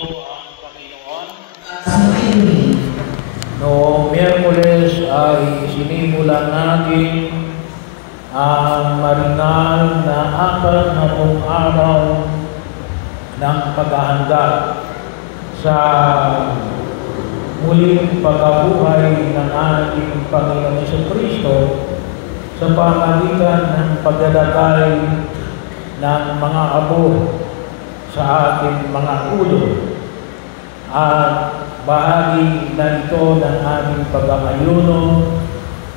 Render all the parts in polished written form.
ang Panginoon. Noong Miyerkules ay sinimulan natin ang marinal na 40 araw ng paghahanda sa muling pagkabuhay ng ating Panginoon Jesucristo sa pamamagitan ng pagdadagay ng mga abo sa ating mga ulo at bahagi na ito ng aming pag-ayuno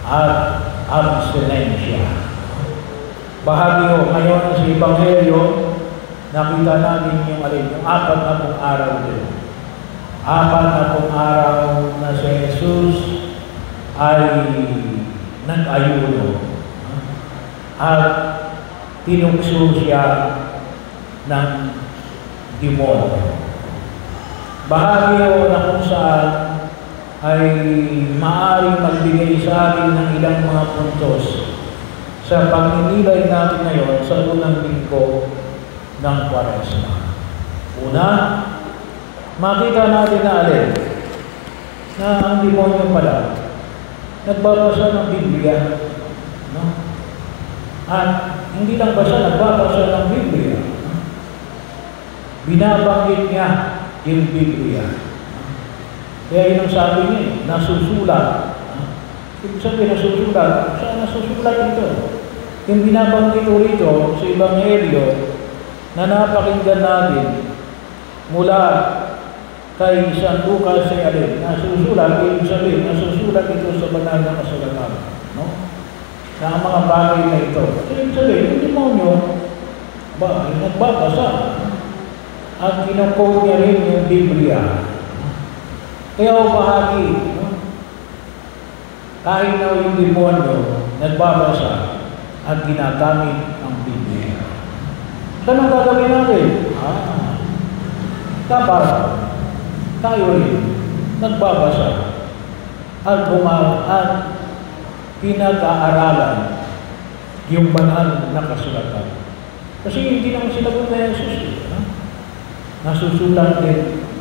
at abstinensya. Bahagi o ngayon sa Ebanghelyo, nakita natin yung yung 40 araw din. 40 araw na si Jesus ay nag-ayuno at tinukso siya ng demonyo. Bahagi o na kung saan ay maaaring magbigay sa atin ng ilang mga puntos sa pagninilay natin ngayon sa unang linggo ng Kwaresma. Una, makita natin na alin na ang demonyo pala nagbabasa ng Biblia, no? At hindi lang basa, nagbabasa ng Biblia. Binabanggit niya yung Biblia. Kaya yun ang sabi niya, nasusulat. Ibig sabihin, nasusulat. Saan nasusulat ito? Yung binabanggit rito sa Ebanghelyo na napakinggan natin mula kay San Lucas ay alin, nasusulat, ibig sabihin, nasusulat ito sa banal na kasulatan. No? Na ang mga bagay na ito. Ibig sabihin, yung demonyo, nagbabasa. At kinukog niya rin yung Biblia. Kaya bahagi, no? Kahit na yung demonyo, nagbabasa at ginagamit ang Biblia. Saan ang gagawin natin? Dapat tayo rin nagbabasa at at pinag-aaralan yung banal na kasulatan. Kasi hindi naman sinagot na Jesus. Nasusulat din.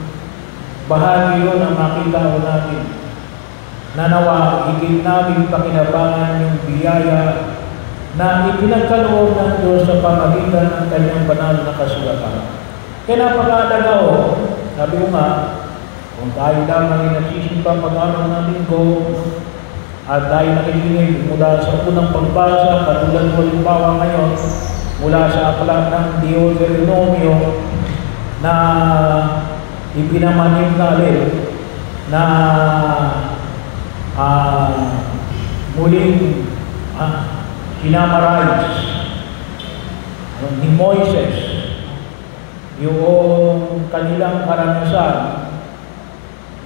Bahagi yun ang makita ko natin. Nanawa, higit namin pakinabangan yung biyaya na ipinagkaloob ng Diyos sa pamagitan ng kanyang banal na kasulatan. Kaya napakalaga o, sabi ko nga, kung tayo lamang ay nagsisimpa pag-araw ng linggo at tayo nakikinig mula sa unang pagbasa, katulad mo limbawa ngayon, mula sa aklat ng Deuteronomio, na ipinamanig natin na muling sinamarize ni Moises yung kanilang karanasan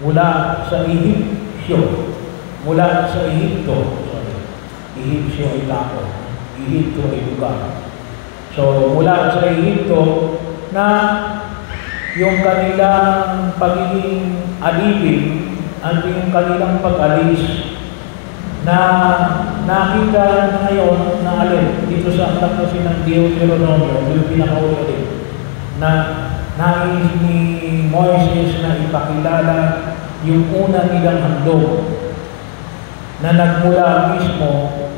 mula sa Ehipsyo, mula sa Ehipto. Ehipsyo ay tao, Ehipto ay lugar. So mula sa Ehipto na yung kanilang pagiging alipin at yung kanilang pag-alis na nakita na ngayon na alin dito sa aklat kasi ng Deuteronomio, yung pinakauli na nais ni Moises na ipakilala yung una nilang handog na nagmula mismo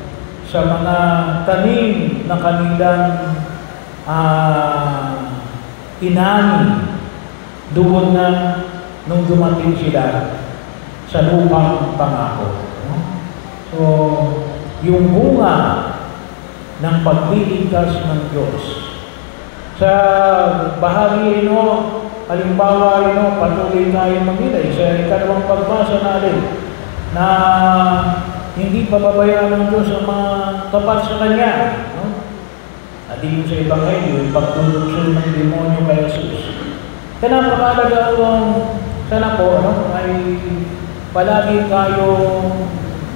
sa mga tanim na kanilang inani doon na nung dumating sila sa lupang pangako. So, yung bunga ng pagliligtas ng Diyos. Sa bahagi ino, halimbawa ino, patuloy tayo magnilay sa ikalawang pagbasa natin na hindi pababayaan ng Diyos ang mga tapat sa Kanya. At yung sa Ebanghelyo, yung pagtulugso ng demonyo kay Jesus. Kaya napakalaga sana po, ay palagi tayo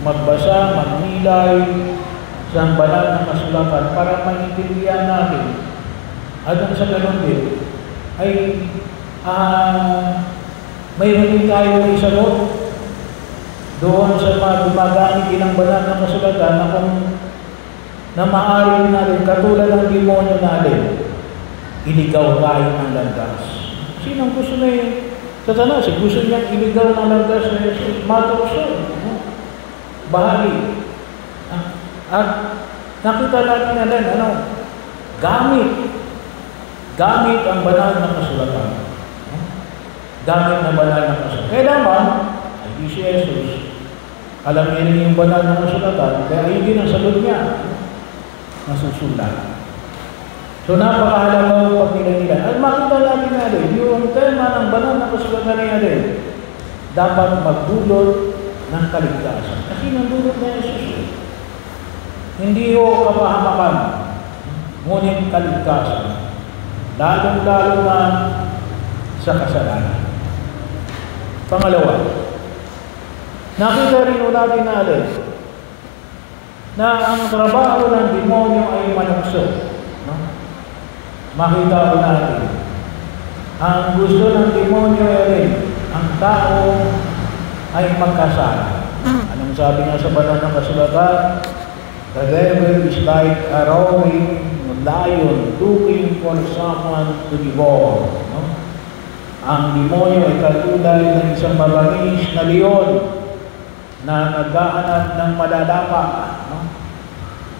magbasa, magnilay sa banal na kasulatan para maintindihan natin. At sa ganun din, ay mayroon din tayo isagot doon sa mga gumagamit ng banal na kasulatan na kung na maaari natin, katulad ng demonyo natin, iligaw tayo ng landas. Sinong gusto na yung Satanas? Gusto niyang iligaw na landas na Jesus. Matukso. Bahagi. At nakita natin na din, gamit ang banal na kasulatan. Gamit na banal na kasulatan. Kaya naman, ay di si Jesus, alam niya rin yung banal na kasulatan, kaya ayun din ang sagot niya, nasusulat. So napakahalaga pag nila. At makita natin na rin, yung tema ng banal na kasulatan niya rin, dapat magdulot ng kaligtasan. Kasi nandulot na Jesus. Hindi ho kapahamakan, ngunit kaligtasan. Lalong-lalo na sa kasalanan. Pangalawa, nakita rin natin natin na ang trabaho ng demonyo ay manukso. No? Makita ko natin, ang gusto ng demonyo ay rin, ang tao ay magkasala. Anong sabi nga sa banal ng kasulatan? The devil is like a roaring lion looking for someone to devour. No? Ang demonyo ay katulad ng isang mabangis na leon na naghahanap ng malalapa. No?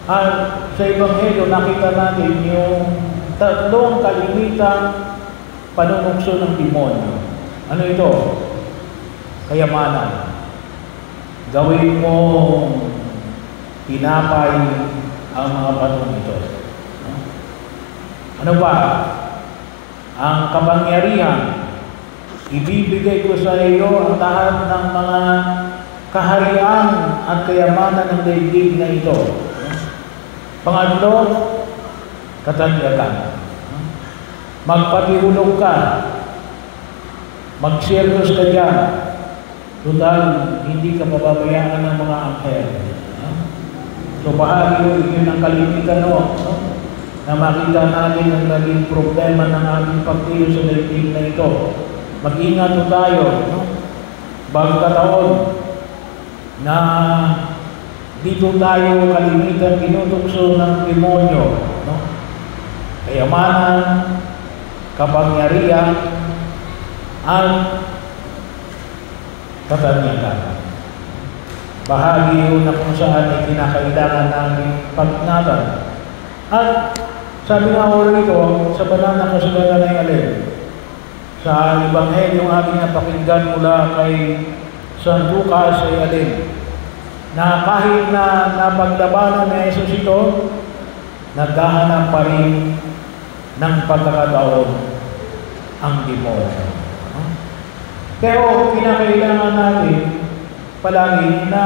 At sa Ebanghelyo, nakita natin yung tatlong kalimitang panunukso ng demonyo. Ano ito? Kayamanan. Gawin mo tinapay ang mga patong ito. Ano ba? Ang kapangyarihan, ibibigay ko sa iyo ang lahat ng mga kaharian at kayamanan ng daigdig na ito. Pangatlo, katanyagan. Magpatihulog ka. Mag-serious ka dyan. Total, hindi ka mababayaan ng mga anghel. So bahagi yun ang kalimitan na makita natin ang naging problema ng ating pagtiyo sa daigdig na ito. Mag-ingat po tayo, bago kataon na dito tayo kalimitan tinutukso ng demonyo. Kayamanan, kapangyarihan, at katanyagan. Bahagi yun na kung saan ay kinakailangan namin pag-ingatan. At sabi nga ko rito, sa banal na kasulatan ay alin? Sa Ebanghelyong ating napakinggan mula kay San Lucas ay alin? Na kahit na napaglabanan ni Jesus ito, naghahanap pa rin ng pagkakataon ang demonyo. Pero kinakailangan natin palagi na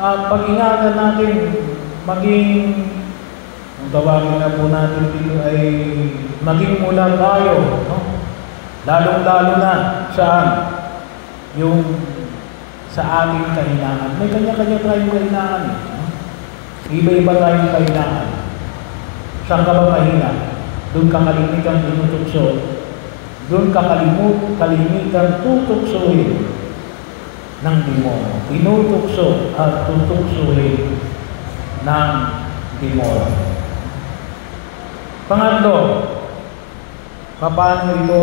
pag-ingatan natin maging, ang tawagin na po natin dito ay maging mula tayo, lalong-lalo na saan? Yung sa ating kahinaan. May kanya-kanya tayong kahinaan. Iba-iba tayong kahinaan. Saan ka ba mahina? Doon ka kalimitan tinutukso. Doon ka kalimitan tutuksohin ng demonyo. Tinutukso at tutuksohin ng demonyo. Pangatlo, paano ito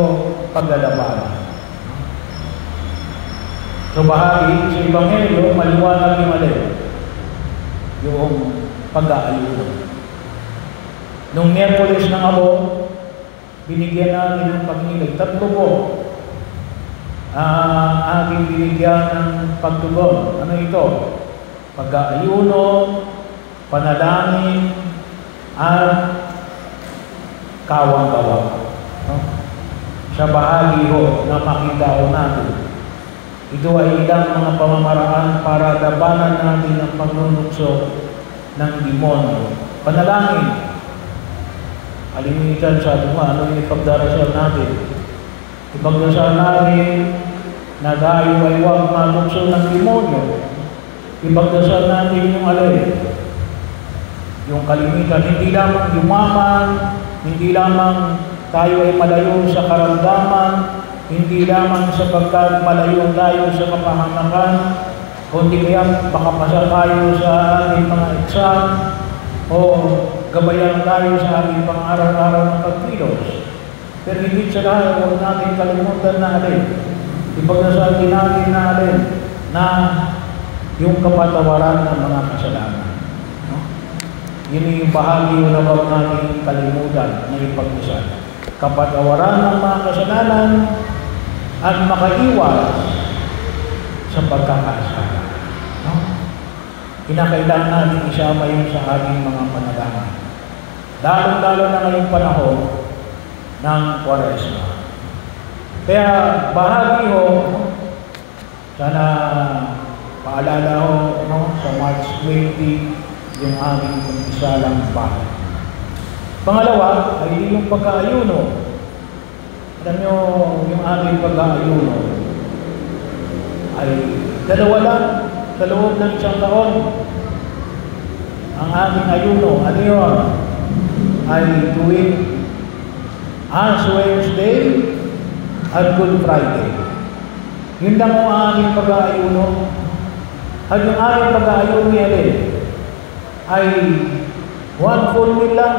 paglalabanan? So bahagi sa Ebanghelyo, maliwanag yung alin, yung pag-aayuno. Nung Miyerkules ng Abo, binigyan natin ng pagnilig. Tatlo po ating binigyan ng pagtugon. Ano ito? Pag-aayuno, panalangin, at kawang-gawa. Sa bahagi ho na makita ko natin, ito ay ilang mga pamamaraan para labanan natin ang pagnunukso ng demonyo. Panalangin. Alimitan sa ating ano yung ipagdarasal natin. Ipagdarasal natin na tayo ay huwag manukso ng demonyo. Ipagdarasal natin yung alay. Yung kalimitan, hindi lamang yumaman, hindi lamang tayo ay malayo sa karamdaman, hindi lamang sapagkat malayo tayo sa kapahamakan, kundi kaya makapasa tayo sa ating mga exam o gabayan tayo sa ating pang-araw-araw ng pagkilos. Pero higit sa lahat, huwag natin kalimutan na ipagdasal natin na yung kapatawaran ng mga kasalanan. No? Yun yung bahagi na huwag natin kalimutan na ipagdasal. Kapatawaran ng mga kasalanan at makaiwas sa pagkakasala. No? Kinakailangan natin isama yun sa ating mga panalangin. Lalo-lalo na ngayong panahon ng Kwaresma. Kaya bahagi ho, sana paalala ho sa March 20 yung aming kumpisalang bahay. Pangalawa ay yung pag-aayuno. Alam nyo, yung aming pag-aayuno ay dalawa lang sa loob ng isang taon. Ang aming ayuno, ano yun? Ay tuwing Ash Wednesday at Good Friday. Yun lang ang aming pag-aayuno. At yung aming pag-aayuno ay 1 full meal lang.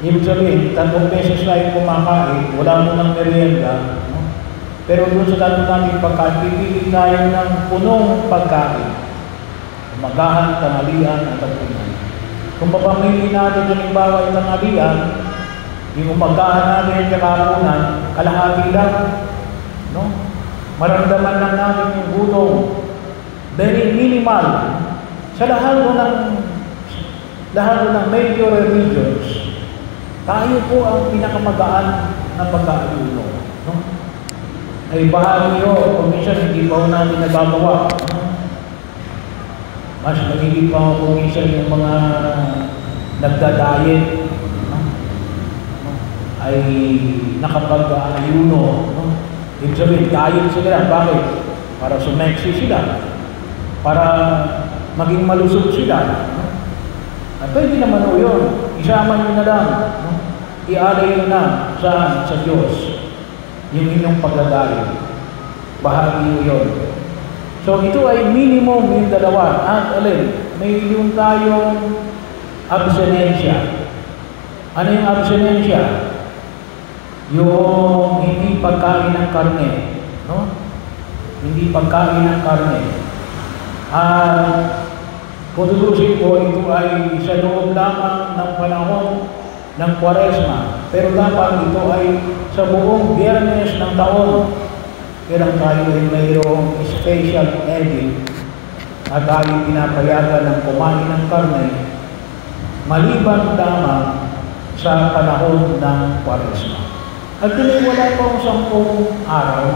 Ibig sabihin, 3 beses na yung kumakain, wala mo ng merienda. No? Pero doon sa tatlong namin pagkain, pipili tayo ng punong pagkain. Umagahan, tanghalian, at hapunan. Kung papamili natin halimbawa yung tanghalian, yung umagahan natin yung hapunan, kalahati lang. No? Maramdaman lang natin yung gutom. Very minimal. Sa lahat ng major religions, tayo po ang pinakamagaan ng pag-aayuno. No? Ay bahagi yun, kung minsan hindi pa natin nagagawa. No? Mas magiging pa kung minsan yung mga nagda-diet, no? Ay nakapag-aayuno. No? Ibig sabihin, diet sila. Bakit? Para sumeksi sila. Para maging malusog sila. No? At pwede naman o yun. Isama nyo na lang. No? Ialay nyo na sa Diyos yung inyong pagdadayo. Bahagi nyo yun. So ito ay minimum yung dalawa. At may yung tayong absenensya. Ano yung absenensya? Yung hindi pagkain ng karne. No? Hindi pagkain ng karne. Kung tutusin ko, ito ay sa loob lamang ng panahon ng Kwaresma. Pero dapat ito ay sa buong Biyernes ng taon. Pero tayo ay mayroong special edit at tayo pinapayagan ng kumain ng karne maliban lamang sa panahon ng Kwaresma. At wala pa yung 10 araw,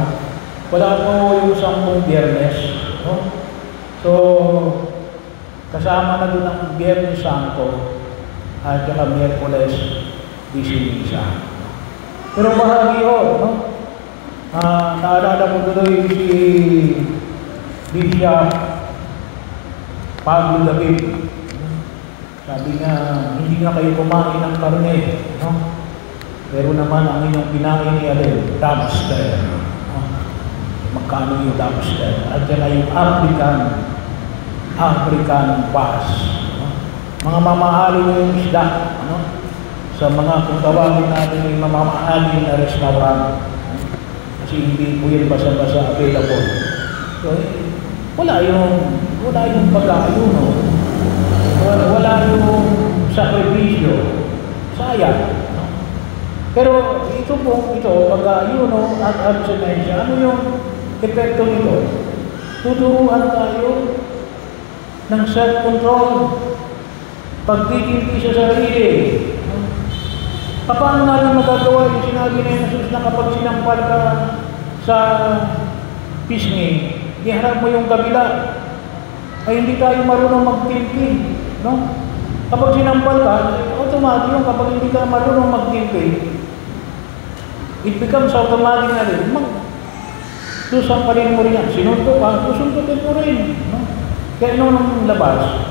wala pa yung 10 Biyernes. No? So, kasama na doon ang Biyernes Santo at saka Miyerkules Disimisa. Pero bahagi yun, no? Naalala ko tuloy si Bishop Pablo David. Sabi nga, hindi nga kayo kumain ng karne, no? Pero naman ang inyong kinain ni lobster. No? Magkano yung lobster? At saka yung African bass. No? Mga mamahalin yung isda. No? Sa mga kung tawagin natin yung mamahalin na restaurant. No? Kasi hindi po yun basa-basa available. So, wala yung pag-aayuno. Wala yung sakripisyo. Sayang. No? Pero ito, pag-aayuno at abstinensya, ano yung epekto nito? Tuturuan tayo ng self-control, pagtitimpi sa sarili. Paano natin magagawa yung sinabi ni Jesus na kapag sinampal ka sa pisngi, iharap mo yung kabila, ay hindi tayo marunong magtimpi. No? Kapag sinampal ka, automatic yung kapag hindi ka marunong magtimpi, it becomes automatic na rin. Susampalin mo rin yan. Sinunto ka, susuntutin mo rin. No? Kaya nung labas,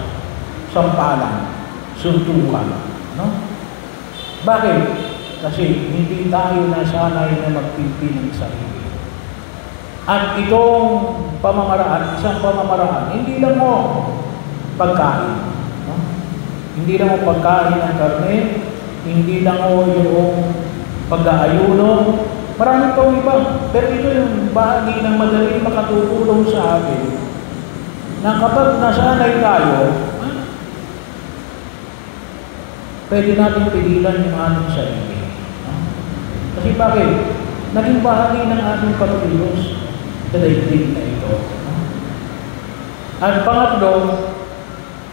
sampalan, suntukan. No? Bakit? Kasi hindi tayo nasanay na magtimpi ng sarili. At itong pamamaraan, isang pamamaraan, hindi lang mo pagkain. No? Hindi lang mo pagkain ng karne, hindi lang mo yung pag-aayuno, marami pang iba. Pero ito yung bahagi ng madaling makatutulong sa atin na kapag nasanay tayo, pwede natin pigilan yung ating sarili. Kasi bakit? Naging bahagi ng ating pagkilos sa daigdig na ito. At pangatlo,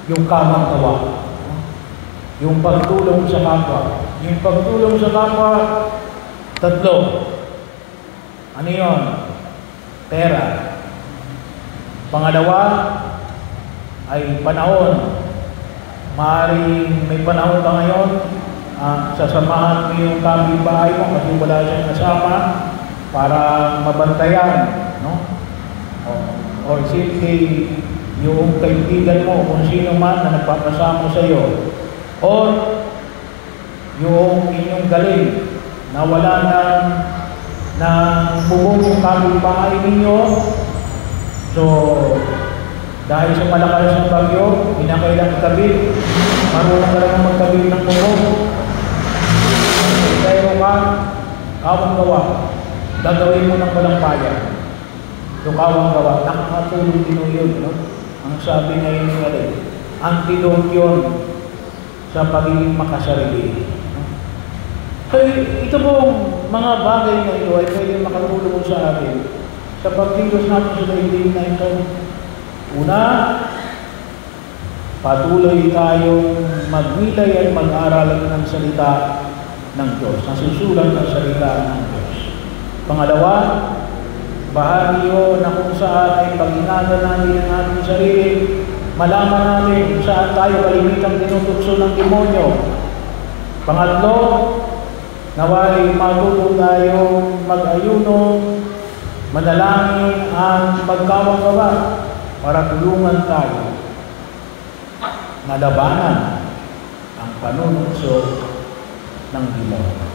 yung kamang gawa. Yung pagtulong sa kapwa. Yung pagtulong sa kapwa, tatlo. Ano yun? Pera. Pangalawa ay panahon. Maaaring may panahon ka ngayon, sasamahan mo yung kapitbahay mo kasi wala siyang kasama para mabantayan, no? O simple yung kaibigan mo, kung sino man na nagpapasama sa iyo, o yung inyong galing na wala ng bubong yung kapitbahay ninyo. So dahil sa malakas ng bagyo, pinakailang kabit, marunong ka lang magkabit ng bubong. Pero kawang gawa, gagawin mo ng walang paya. So kawang gawa, nakakatulong din yun, no? Ang sabi ngayon ni Alay, antidote yun sa pagiging makasarili. So ito pong mga bagay na ito ay pwede makatulong sa atin sa pagkilos natin sa daigdig na ito. Una, patuloy tayong magnilay at mag-aral ng salita ng Diyos, nasusulat ng salita ng Diyos. Pangalawa, bahagi yun na kung saan ay pag-ingatan natin ang ating sarili, malaman natin kung saan tayo kalimitang tinutugso ng demonyo. Pangatlo, naway matulong tayong mag-ayuno, manalangin ang magkawang-gawa para tulungan tayo na labanan ang panunukso ng demonyo.